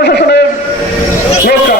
প্রশাসনের নৌকা